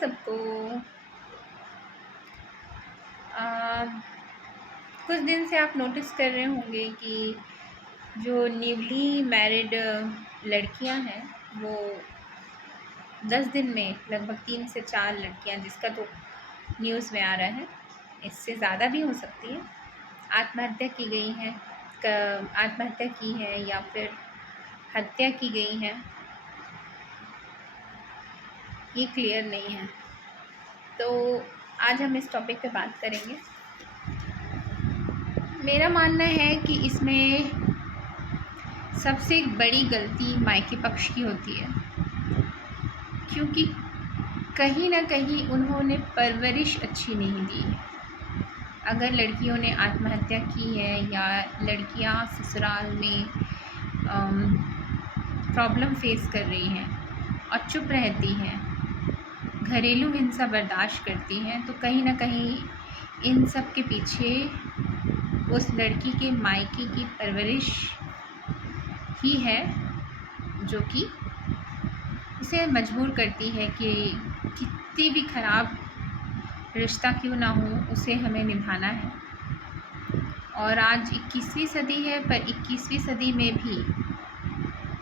सबको। आ, कुछ दिन से आप नोटिस कर रहे होंगे कि जो न्यूली मैरिड लड़कियां हैं वो 10 दिन में लगभग 3 से 4 लड़कियां, जिसका तो न्यूज़ में आ रहा है, इससे ज़्यादा भी हो सकती है, आत्महत्या की गई हैं, आत्महत्या की है या फिर हत्या की गई है, ये क्लियर नहीं है। तो आज हम इस टॉपिक पे बात करेंगे। मेरा मानना है कि इसमें सबसे बड़ी गलती मायके पक्ष की होती है, क्योंकि कहीं ना कहीं उन्होंने परवरिश अच्छी नहीं दी है। अगर लड़कियों ने आत्महत्या की है या लड़कियां ससुराल में प्रॉब्लम फेस कर रही हैं और चुप रहती हैं, घरेलू हिंसा बर्दाश्त करती हैं, तो कहीं ना कहीं इन सब के पीछे उस लड़की के मायके की परवरिश ही है जो कि उसे मजबूर करती है कि कितनी भी ख़राब रिश्ता क्यों ना हो, उसे हमें निभाना है। और आज 21वीं सदी है, पर 21वीं सदी में भी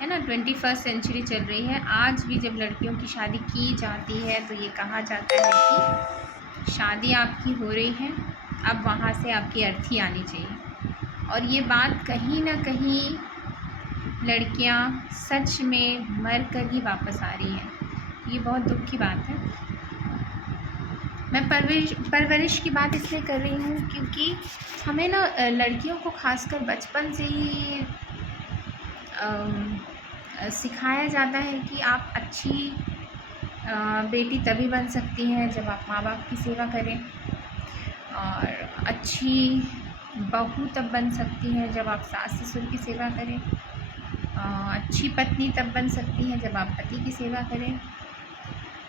है ना, 21st सेंचुरी चल रही है, आज भी जब लड़कियों की शादी की जाती है तो ये कहा जाता है कि शादी आपकी हो रही है, अब वहाँ से आपकी अर्थी आनी चाहिए। और ये बात कहीं ना कहीं लड़कियाँ सच में मर कर ही वापस आ रही हैं। ये बहुत दुख की बात है। मैं परवरिश की बात इसलिए कर रही हूँ क्योंकि हमें ना लड़कियों को खासकर बचपन से ही सिखाया जाता है कि आप अच्छी बेटी तभी बन सकती हैं जब आप माँ बाप की सेवा करें, और अच्छी बहू तब बन सकती हैं जब आप सास ससुर की सेवा करें, अच्छी पत्नी तब बन सकती हैं जब आप पति की सेवा करें,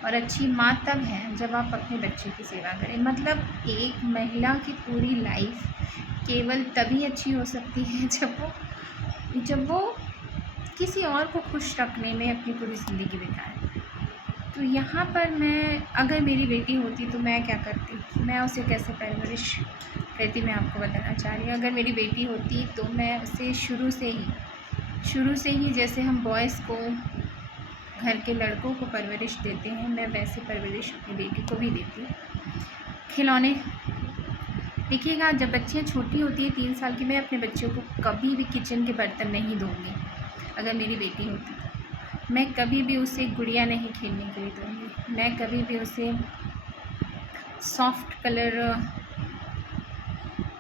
और अच्छी माँ तब है जब आप अपने बच्चे की सेवा करें। मतलब एक महिला की पूरी लाइफ केवल तभी अच्छी हो सकती है जब वो किसी और को खुश रखने में अपनी पूरी ज़िंदगी बिताए। तो यहाँ पर मैं, अगर मेरी बेटी होती तो मैं क्या करती, मैं उसे कैसे परवरिश करती, मैं आपको बताना चाह रही हूँ। अगर मेरी बेटी होती तो मैं उसे शुरू से ही जैसे हम बॉयज़ को, घर के लड़कों को परवरिश देते हैं, मैं वैसे परवरिश अपनी बेटी को भी देती हूँ। खिलौने, देखिएगा, जब बच्चियाँ छोटी होती है 3 साल की, मैं अपने बच्चों को कभी भी किचन के बर्तन नहीं दूँगी। अगर मेरी बेटी होती तो मैं कभी भी उसे गुड़िया नहीं खेलने के लिए दूँगी। मैं कभी भी उसे सॉफ्ट कलर,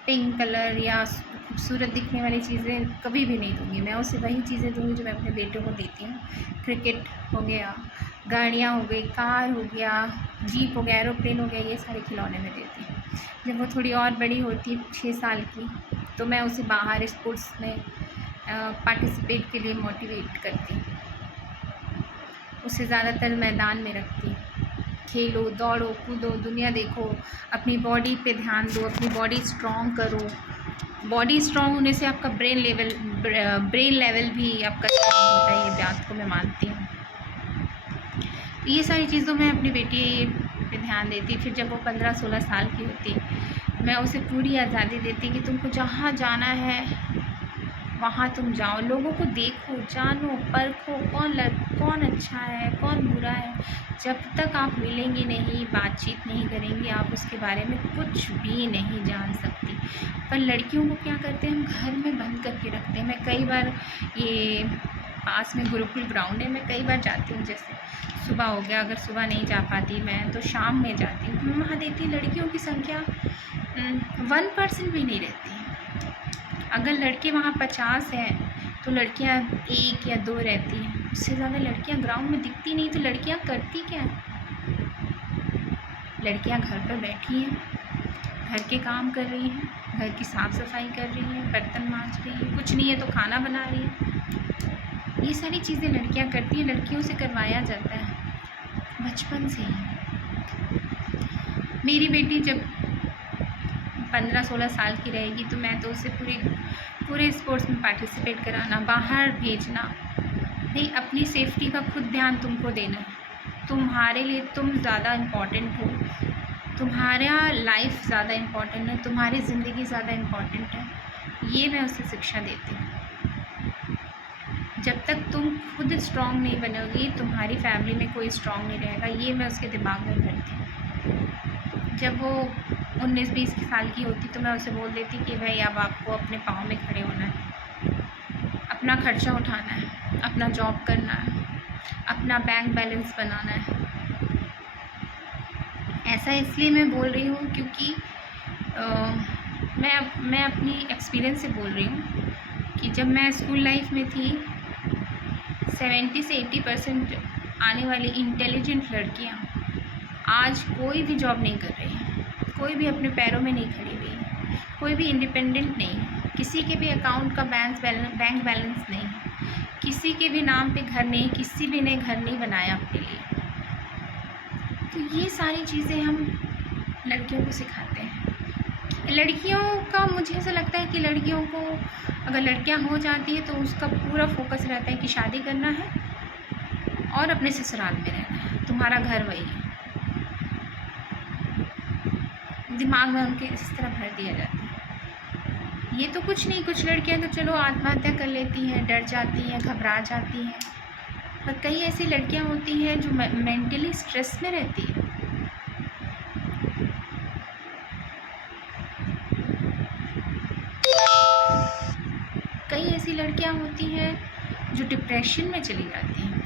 पिंक कलर या खूबसूरत दिखने वाली चीज़ें कभी भी नहीं दूँगी। मैं उसे वही चीज़ें दूँगी जो मैं अपने बेटों को देती हूँ। क्रिकेट हो गया, गाड़ियाँ हो गई, कार हो गया, जीप हो गया, एरोप्लेन हो गया, ये सारे खिलौने में देती हूँ। जब वो थोड़ी और बड़ी होती है 6 साल की, तो मैं उसे बाहर स्पोर्ट्स में पार्टिसिपेट के लिए मोटिवेट करती हूँ। उसे ज़्यादातर मैदान में रखती, खेलो, दौड़ो, कूदो, दुनिया देखो, अपनी बॉडी पे ध्यान दो, अपनी बॉडी स्ट्रॉन्ग करो। बॉडी स्ट्रॉन्ग होने से आपका ब्रेन लेवल भी आपका स्ट्रॉन्ग होता है, ये बात को मैं मानती हूँ। ये सारी चीज़ों में अपनी बेटी पे ध्यान देती। फिर जब वो 15-16 साल की होती, मैं उसे पूरी आज़ादी देती कि तुमको जहाँ जाना है वहाँ तुम जाओ, लोगों को देखो, जानो, परखो, कौन अच्छा है, कौन बुरा है। जब तक आप मिलेंगी नहीं, बातचीत नहीं करेंगी, आप उसके बारे में कुछ भी नहीं जान सकती। पर लड़कियों को क्या करते हैं, हम घर में बंद करके रखते हैं। मैं कई बार, ये पास में गुरुकुल ग्राउंड है, मैं कई बार जाती हूँ। जैसे सुबह हो गया, अगर सुबह नहीं जा पाती मैं तो शाम में जाती हूँ। वहाँ देखती लड़कियों की संख्या 1% भी नहीं रहती है। अगर लड़के वहाँ 50 हैं तो लड़कियाँ 1 या 2 रहती हैं, उससे ज़्यादा लड़कियाँ ग्राउंड में दिखती नहीं। तो लड़कियाँ करती क्या हैं? लड़कियाँ घर पर बैठी हैं, घर के काम कर रही हैं, घर की साफ़ सफाई कर रही हैं, बर्तन मांज रही हैं, कुछ नहीं है तो खाना बना रही हैं। ये सारी चीज़ें लड़कियाँ करती हैं, लड़कियों से करवाया जाता है बचपन से ही। मेरी बेटी जब 15-16 साल की रहेगी तो मैं तो उसे पूरे स्पोर्ट्स में पार्टिसिपेट कराना, बाहर भेजना। नहीं, अपनी सेफ्टी का खुद ध्यान तुमको देना है। तुम्हारे लिए तुम ज़्यादा इम्पोर्टेंट हो, तुम्हारा लाइफ ज़्यादा इम्पोर्टेंट है, तुम्हारी ज़िंदगी ज़्यादा इम्पोर्टेंट है। ये मैं उसे शिक्षा देती हूँ। जब तक तुम खुद स्ट्रॉन्ग नहीं बनोगी, तुम्हारी फैमिली में कोई स्ट्रॉन्ग नहीं रहेगा, ये मैं उसके दिमाग में भरती हूँ। जब वो 19-20 साल की होती तो मैं उसे बोल देती कि भाई अब आपको अपने पाँव में खड़े होना है, अपना खर्चा उठाना है, अपना जॉब करना है, अपना बैंक बैलेंस बनाना है। ऐसा इसलिए मैं बोल रही हूँ क्योंकि मैं अपनी एक्सपीरियंस से बोल रही हूँ कि जब मैं स्कूल लाइफ में थी, 70 से 80% आने वाली इंटेलिजेंट लड़कियाँ आज कोई भी जॉब नहीं कर रही हैं, कोई भी अपने पैरों में नहीं खड़ी हुई है, कोई भी इंडिपेंडेंट नहीं है, किसी के भी अकाउंट का बैंक बैलेंस नहीं है, किसी के भी नाम पे घर नहीं, किसी भी ने घर नहीं बनाया अपने लिए। तो ये सारी चीज़ें हम लड़कियों को सिखाते हैं। लड़कियों का मुझे ऐसा लगता है कि lड़कियों को अगर लड़कियां हो जाती है तो उसका पूरा फोकस रहता है कि शादी करना है और अपने ससुराल में रहना है, तुम्हारा घर वही है। दिमाग में उनके इस तरह भर दिया जाता है। ये तो कुछ नहीं, कुछ लड़कियां तो चलो आत्महत्या कर लेती हैं, डर जाती हैं, घबरा जाती हैं, पर कई ऐसी लड़कियां होती हैं जो मेंटली स्ट्रेस में रहती है। कई ऐसी लड़कियां होती हैं जो डिप्रेशन में चली जाती हैं।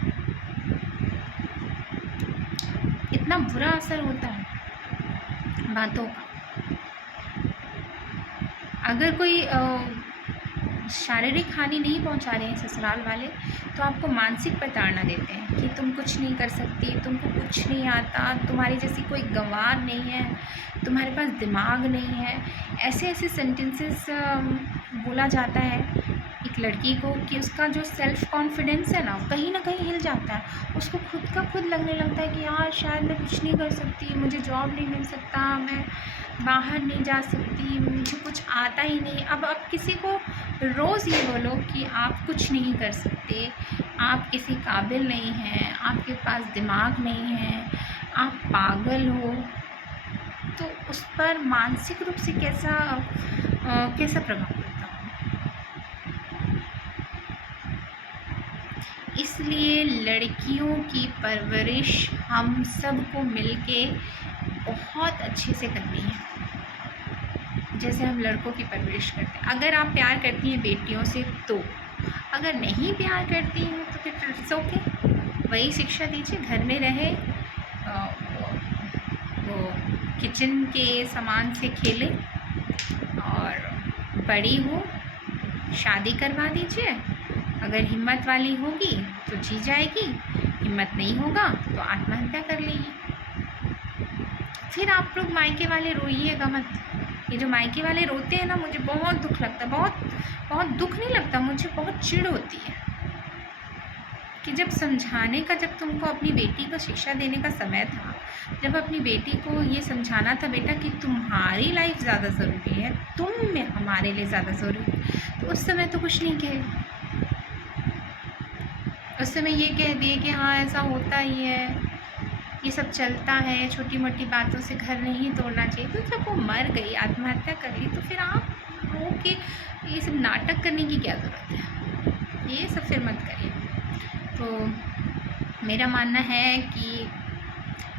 इतना बुरा असर होता है बातों का। अगर कोई शारीरिक हानि नहीं पहुंचा रहे हैं ससुराल वाले, तो आपको मानसिक प्रताड़ना देते हैं कि तुम कुछ नहीं कर सकती, तुमको कुछ नहीं आता, तुम्हारी जैसी कोई गंवार नहीं है, तुम्हारे पास दिमाग नहीं है। ऐसे ऐसे सेंटेंसेस बोला जाता है एक लड़की को कि उसका जो सेल्फ़ कॉन्फिडेंस है ना कहीं हिल जाता है। उसको खुद का खुद लगने लगता है कि यार शायद मैं कुछ नहीं कर सकती, मुझे जॉब नहीं मिल सकता, मैं बाहर नहीं जा सकती, मुझे कुछ आता ही नहीं। अब आप किसी को रोज़ ये बोलो कि आप कुछ नहीं कर सकते, आप किसी काबिल नहीं हैं, आपके पास दिमाग नहीं है, आप पागल हो, तो उस पर मानसिक रूप से कैसा प्रभाव पड़ता है। इसलिए लड़कियों की परवरिश हम सबको मिलके बहुत अच्छे से करनी है, जैसे हम लड़कों की परवरिश करते हैं। अगर आप प्यार करती हैं बेटियों से तो, अगर नहीं प्यार करती हैं तो फिर इट्स ओके, वही शिक्षा दीजिए, घर में रहे, वो किचन के सामान से खेले, और बड़ी हो शादी करवा दीजिए। अगर हिम्मत वाली होगी तो जी जाएगी, हिम्मत नहीं होगा तो आत्महत्या कर लेगी। फिर आप लोग मायके वाले रोइएगा मत। ये जो मायके वाले रोते हैं ना, मुझे बहुत दुख लगता है। बहुत दुख नहीं लगता, मुझे बहुत चिढ़ होती है कि जब समझाने का, जब तुमको अपनी बेटी को शिक्षा देने का समय था, जब अपनी बेटी को ये समझाना था बेटा कि तुम्हारी लाइफ ज़्यादा ज़रूरी है, तुम में हमारे लिए ज़्यादा ज़रूरी है, तो उस समय तो कुछ नहीं कहे। उस समय ये कह दिए कि हाँ ऐसा होता ही है, ये सब चलता है, छोटी मोटी बातों से घर नहीं तोड़ना चाहिए। तो जब वो मर गई, आत्महत्या कर ली, तो फिर आप रो के ये सब नाटक करने की क्या ज़रूरत है, ये सब फिर मत करिए। तो मेरा मानना है कि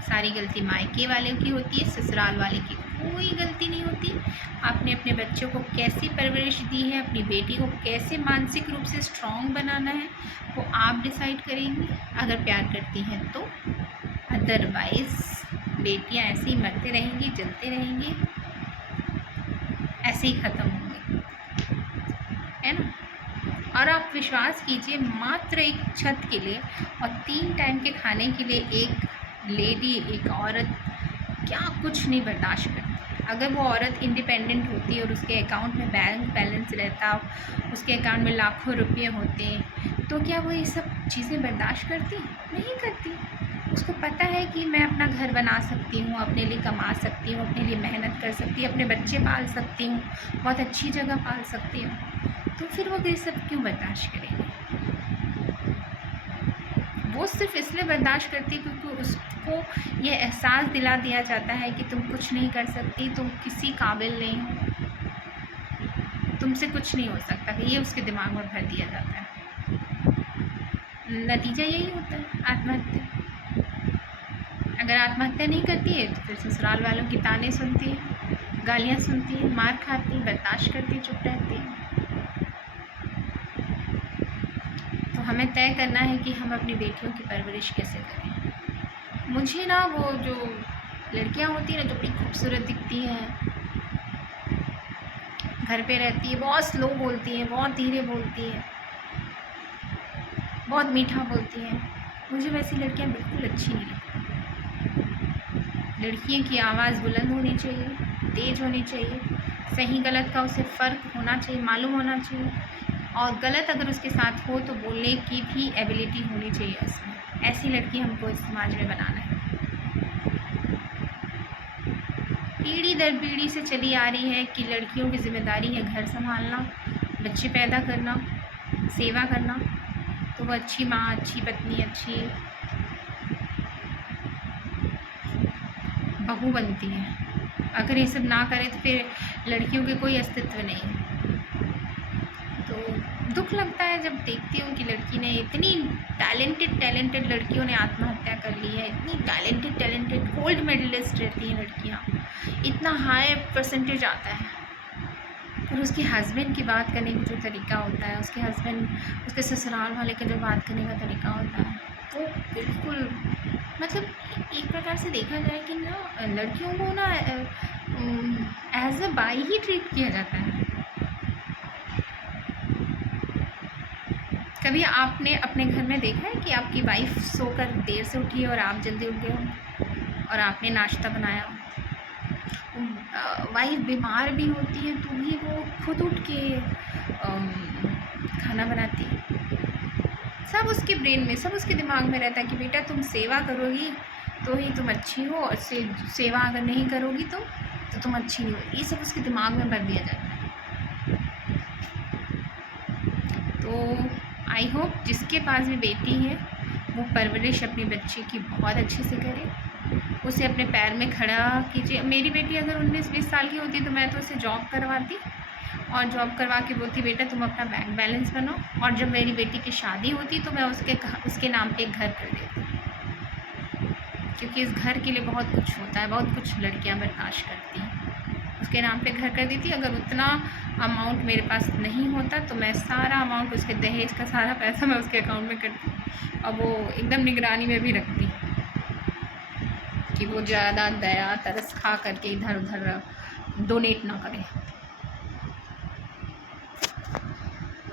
सारी गलती मायके वाले की होती है, ससुराल वाले की कोई गलती नहीं होती। आपने अपने बच्चों को कैसी परवरिश दी है, अपनी बेटी को कैसे मानसिक रूप से स्ट्रॉन्ग बनाना है, वो आप डिसाइड करेंगी अगर प्यार करती हैं तो। अदरवाइज़ बेटियां ऐसे ही मरते रहेंगी, जलते रहेंगी, ऐसे ही ख़त्म होंगी, है ना। और आप विश्वास कीजिए, मात्र एक छत के लिए और 3 टाइम के खाने के लिए एक लेडी, एक औरत क्या कुछ नहीं बर्दाश्त करती। अगर वो औरत इंडिपेंडेंट होती और उसके अकाउंट में बैंक बैलेंस रहता, उसके अकाउंट में लाखों रुपये होते, तो क्या वो ये सब चीज़ें बर्दाश्त करती? नहीं करती। उसको पता है कि मैं अपना घर बना सकती हूँ, अपने लिए कमा सकती हूँ, अपने लिए मेहनत कर सकती हूँ, अपने बच्चे पाल सकती हूँ, बहुत अच्छी जगह पाल सकती हूँ, तो फिर वो ये सब क्यों बर्दाश्त करेगी? वो सिर्फ इसलिए बर्दाश्त करती है क्योंकि उसको ये एहसास दिला दिया जाता है कि तुम कुछ नहीं कर सकती, तुम किसी काबिल नहीं हो, तुमसे कुछ नहीं हो सकता, कि ये उसके दिमाग में भर दिया जाता है। नतीजा यही होता है आत्महत्या। अगर आत्महत्या नहीं करती है तो फिर ससुराल वालों की ताने सुनती है, गालियाँ सुनती है, मार खाती है, बर्दाश्त करती है, चुप रहती है। तो हमें तय करना है कि हम अपनी बेटियों की परवरिश कैसे करें। मुझे ना वो जो लड़कियां होती हैं ना, जो बड़ी खूबसूरत दिखती हैं, घर पे रहती है, बहुत स्लो बोलती हैं, बहुत धीरे बोलती हैं, बहुत मीठा बोलती हैं, मुझे वैसी लड़कियां बिल्कुल अच्छी नहीं लगती। लड़कियों की आवाज़ बुलंद होनी चाहिए, तेज़ होनी चाहिए, सही गलत का उसे फ़र्क होना चाहिए, मालूम होना चाहिए, और गलत अगर उसके साथ हो तो बोलने की भी एबिलिटी होनी चाहिए उसमें। ऐसी लड़की हमको इस समाज में बनाना है। पीढ़ी दर पीढ़ी से चली आ रही है कि लड़कियों की जिम्मेदारी है घर संभालना, बच्चे पैदा करना, सेवा करना, तो वो अच्छी माँ, अच्छी पत्नी, अच्छी बहू बनती है। अगर ये सब ना करे तो फिर लड़कियों के कोई अस्तित्व नहीं है। तो दुख लगता है जब देखती हूँ कि लड़की ने इतनी टैलेंटेड लड़कियों ने आत्महत्या कर ली है। इतनी टैलेंटेड गोल्ड मेडलिस्ट रहती हैं लड़कियाँ, इतना हाई परसेंटेज आता है, और उसके हस्बैंड की बात करने का जो तरीका होता है, उसके हस्बैंड, उसके ससुराल वाले का जो बात करने का तरीका होता है, वो बिल्कुल मतलब एक प्रकार से देखा जाए कि ना लड़कियों को ना एज अ बाई ही ट्रीट किया जाता है। कभी आपने अपने घर में देखा है कि आपकी वाइफ सोकर देर से उठी है और आप जल्दी उठ गए हो और आपने नाश्ता बनाया हो? वाइफ बीमार भी होती है तो भी वो खुद उठ के खाना बनाती है। सब उसके ब्रेन में, सब उसके दिमाग में रहता है कि बेटा तुम सेवा करोगी तो ही तुम अच्छी हो, और सेवा अगर नहीं करोगी तो तुम अच्छी नहीं हो। ये सब उसके दिमाग में भर दिया जाता है। तो आई होप जिसके पास भी बेटी है वो परवरिश अपने बच्चे की बहुत अच्छे से करे, उसे अपने पैर में खड़ा कीजिए। मेरी बेटी अगर 19-20 साल की होती तो मैं तो उसे जॉब करवाती, और जॉब करवा के बोलती बेटा तुम अपना बैंक बैलेंस बनाओ, और जब मेरी बेटी की शादी होती तो मैं उसके नाम पे एक घर कर देती, क्योंकि इस घर के लिए बहुत कुछ होता है, बहुत कुछ लड़कियां बर्दाश्त करती हैं। उसके नाम पे घर कर देती। अगर उतना अमाउंट मेरे पास नहीं होता तो मैं सारा अमाउंट, उसके दहेज का सारा पैसा मैं उसके अकाउंट में करती, और वो एकदम निगरानी में भी रखती कि वो ज़्यादा दया तरस खा करके इधर उधर डोनेट ना करे।